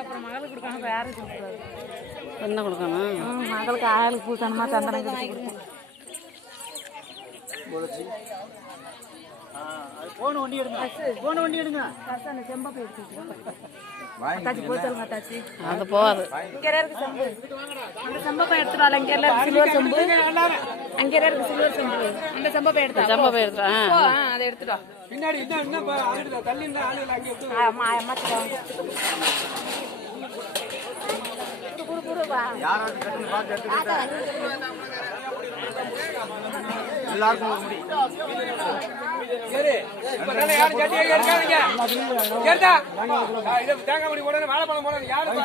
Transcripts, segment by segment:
அப்புறம் மகளுக்கு கொடுக்காம யாரும் கொடுக்கூடாது. என்ன கொடுக்கணும்? மகளுக்கு ஆளுக்கு பூசணுமா சந்தனம் கட்டி கொடுக்கணும். போன வண்டி எடுங்க, போன வண்டி எடுங்க. அந்த செம்பை போய் எடுத்துக்கிட்டு அத்தாச்சி போச்சலுங்க அத்தாச்சி. அது போகாது. இங்கே இருக்கு செம்பு. அந்த செம்பை போய் எடுத்துருவாள். அங்கே இருக்கு சில்வர் செம்பு. அங்கே இருக்கு சில்வர் செம்பு. அந்த செம்பை போய் எடுத்தா செம்பை போய் எடுத்துறேன். அதை எடுத்துட்டா பின்னாடி தள்ளி அம்மா எல்லாருக்கும் ஒரு முடி. யாரும் சட்டியை எடுக்காதீங்க. தேங்காய் முடி போட வாழைப்பழம் போட யாரும்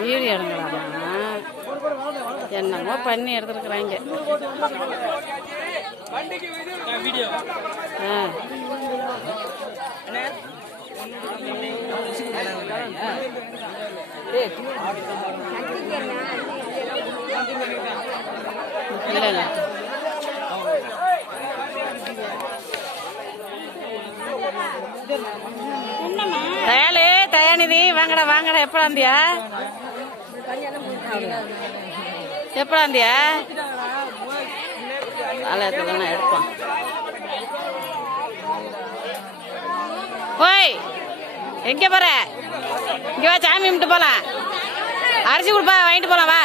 வீடு எடுங்களாமா என்னமோ பண்ணி எடுத்துருக்குறாங்க. இல்லை இல்லை தயாளு தயாநிதி வாங்கடா வாங்கடா. எப்படாந்தியா எப்படாந்தியா ஆலயத்துல எடுப்பான். ஓய் எங்க போற? இங்க வா, சாமி கும்பிட்டு போலாம். அரிசி கொடுப்பா, வாங்கிட்டு போலாம் வா.